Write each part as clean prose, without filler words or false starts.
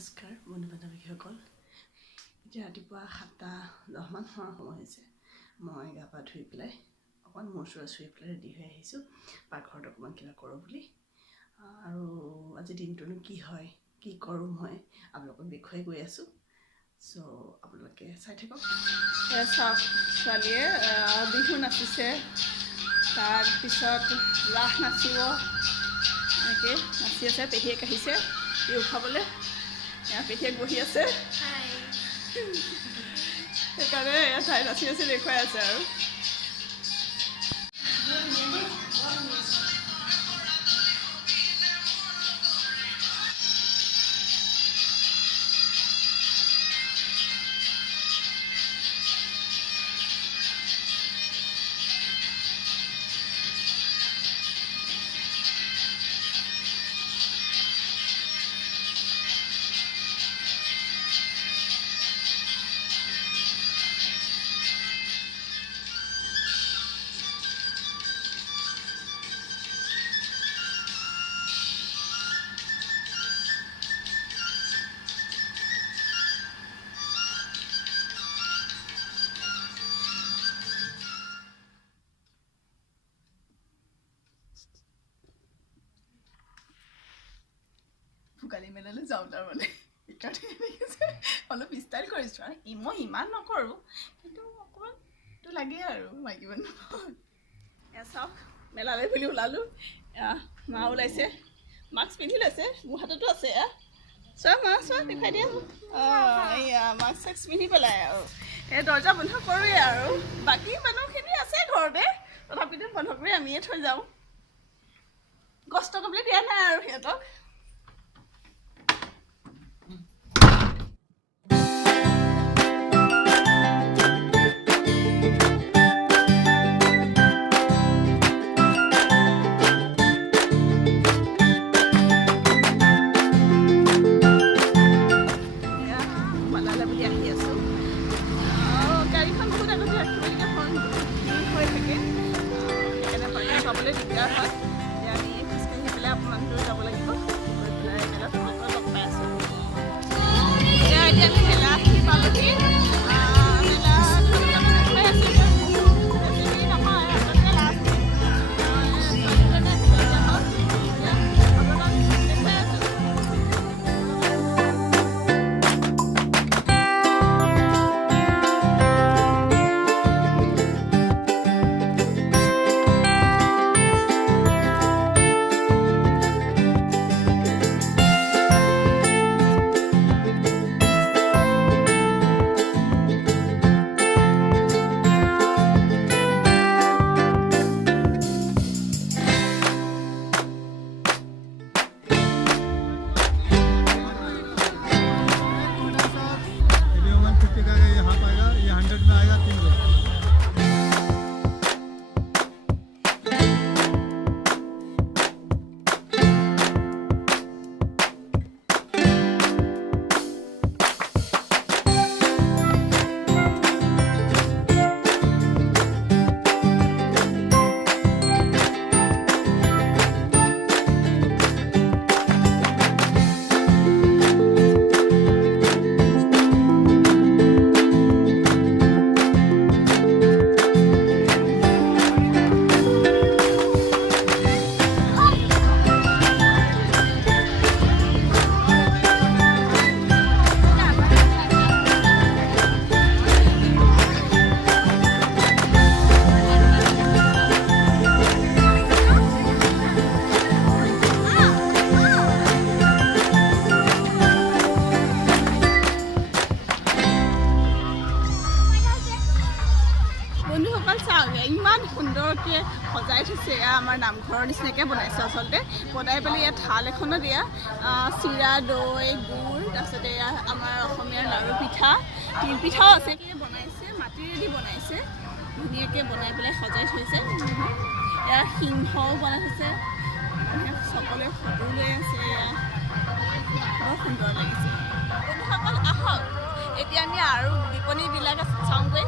নমস্কাৰ বন্ধু বান্ধৱীসকল এতিয়া ৰাতিপুৱা 7:10 মান হোৱাৰ সময় হৈছে মই গা পা ধুই পেলাই অকণ মোৰ চুই পেলাই ৰেডি হৈ আহিছোঁ পাকঘৰত অকণমান কিবা কৰোঁ বুলি আৰু আজি দিনটোনো কি হয় কি কৰোঁ মই আপোনালোকক দেখুৱাই গৈ আছোঁ চ' আপোনালোকে চাই থাকক চাওক ছোৱালীয়ে বিহু নাচিছে তাৰপিছত ৰাস নাচিব এনেকৈ নাচি আছে পেহীয়েক আহিছে বিহু খাবলৈ পেহীয়েক বহি আছে সেইকাৰণে ঠাই নাচি নাচি দেখুৱাই আছে আৰু ভোগালী মেলালৈ যাওঁ তাৰমানে অলপ ষ্টাইল কৰিছোঁ আৰু মই ইমান নকৰোঁ কিন্তু অকণমানটো লাগে আৰু মাইকী মানুহ এয়া চাওক মেলালৈ বুলি ওলালোঁ মা ওলাইছে মাস্ক পিন্ধি লৈছে মোৰ হাততো আছে চোৱা মা চোৱা দেখুৱাই দিয়া এয়া মাস্ক চাস্ক পিন্ধি পেলাই আৰু এই দৰ্জা বন্ধ কৰোঁৱেই আৰু বাকী মানুহখিনি আছে ঘৰতে তথাপিতো বন্ধ কৰি আমিয়ে থৈ যাওঁ কষ্ট কৰিবলৈ দিয়া নাই আৰু সিহঁতক দিগদাৰ হয় এতিয়া আমি খোজকাঢ়ি পেলাই অকণমান দূৰ যাব লাগিব গৈ পেলাই মেলাত আপোনালোকক লগ পাই আছোঁ এতিয়া আমি মেলা আহি পালোহি মেলা দেখুৱাই আছোঁ বেছি নহয় আপোনালোকে লাষ্ট ইমান সুন্দৰকৈ সজাই থৈছে এয়া আমাৰ নামঘৰৰ নিচিনাকৈ বনাইছে আচলতে বনাই পেলাই ইয়াত থাল এখনো দিয়া চিৰা দৈ গুড় তাৰপিছতে এয়া আমাৰ অসমীয়াৰ লাড়ু পিঠা তিল পিঠাও আছে বনাইছে মাটিৰেদি বনাইছে ধুনীয়াকৈ বনাই পেলাই সজাই থৈছে এয়া সিংহও বনাই থৈছে সকলোৱে ফটো লৈ আছে এয়া বৰ সুন্দৰ লাগিছে বন্ধুসকল আহক এতিয়া আমি আৰু বিপণীবিলাক চাওঁগৈ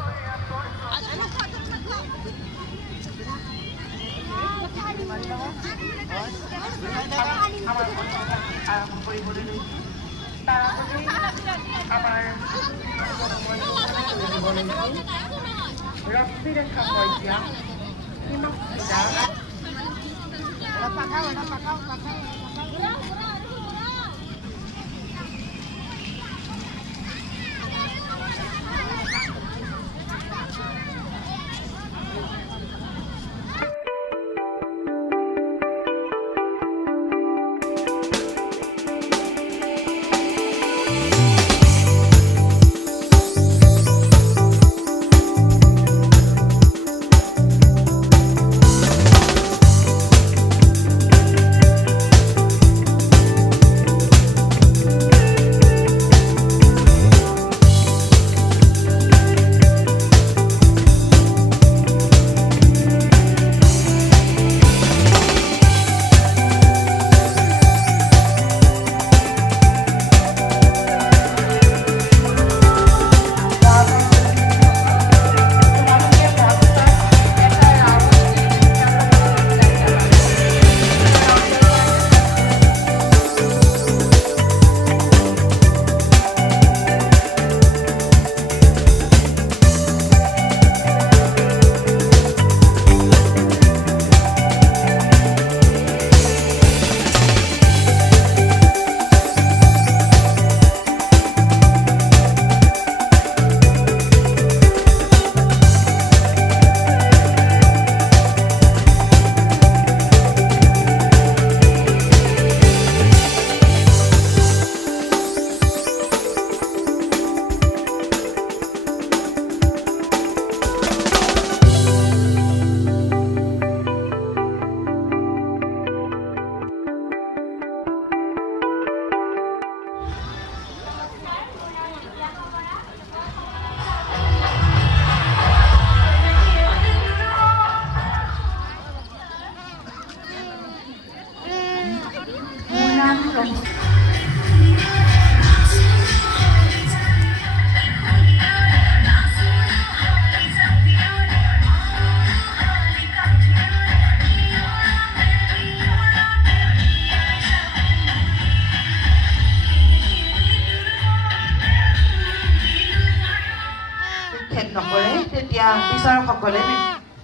নকৰে তেতিয়া বিচাৰকসকলে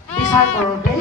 বিচাৰ কৰোঁতে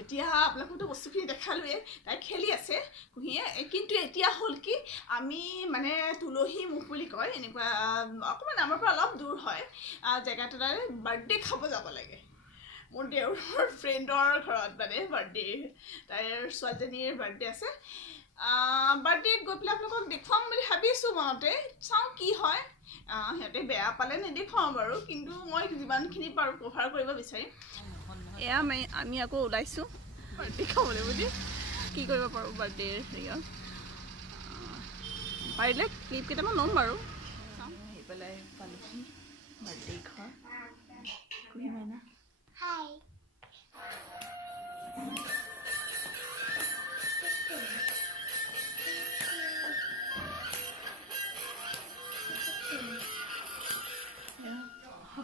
এতিয়া আপোনালোকতো বস্তুখিনি দেখালোৱে তাই খেলি আছে কুহিয়ে কিন্তু এতিয়া হ'ল কি আমি মানে তুলসী মুখ বুলি কয় এনেকুৱা অকণমান আমাৰ পৰা অলপ দূৰ হয় জেগাটোলৈ বাৰ্থডে খাব যাব লাগে মোৰ দেউৰৰ ফ্ৰেণ্ডৰ ঘৰত মানে বাৰ্থডে তাইৰ ছোৱালীজনীৰ বাৰ্থডে আছে বাৰ্থডে গৈ পেলাই আপোনালোকক দেখুৱাম বুলি ভাবিছোঁ মনতে চাওঁ কি হয় সিহঁতে বেয়া পালে নেদেখুৱাওঁ বাৰু কিন্তু মই যিমানখিনি পাৰোঁ কভাৰ কৰিব বিচাৰিম এয়া আমি আকৌ ওলাইছোঁ বাৰ্থডে খাবলৈ বুলি কি কৰিব পাৰোঁ বাৰ্থডেৰ হেৰিয়ত পাৰিলে ক্লিপ কেইটামান ল'ম বাৰু চাওঁ আহি পেলাই পালোহি বাৰ্থডে ঘৰ কুহি মাইনা হাই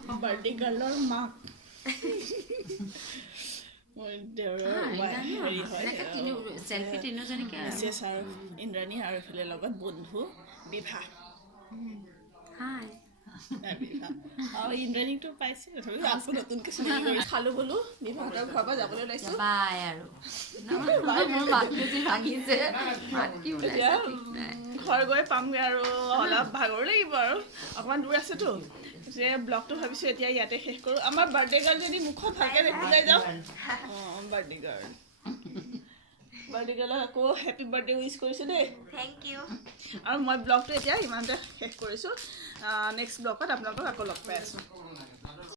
বাৰ্থডে গাৰ্লৰ মাক মোৰ দেউৰৰ হেৰি হয় চেলফি তিনিজনীকে মিছেছ আৰু ইন্দ্ৰাণী আৰু এইফালে লগত বন্ধু বিভা হাই আৰু ইন্দ্ৰাণীকতো পাইছে তথাপিও আকৌ নতুনকৈ চিনাকি কৰি খালোঁ বোলো বিভাহঁতৰ ঘৰৰ পৰা যাবলৈ ওলাইছোঁ বাই আৰু মোৰ মাতটো যে ভাঙিছে মাত কি এতিয়া ঘৰ গৈ পামগৈ আৰু অলপ ভাগৰ লাগিব আৰু অকণমান দূৰ আছেতো যে ব্লগটো ভাবিছোঁ এতিয়া ইয়াতে শেষ কৰোঁ আমাৰ বাৰ্থডে গাৰ্ল যদি মুখত ভালকৈ দেখি যাই যাওঁ অঁ বাৰ্থডে গাৰ্লক আকৌ হেপী বাৰ্থডে উইচ কৰিছোঁ দেই থেংক ইউ আৰু মই ব্লগটো এতিয়া ইমানতে শেষ কৰিছোঁ নেক্সট ব্লগত আপোনালোকক আকৌ লগ পাই আছোঁ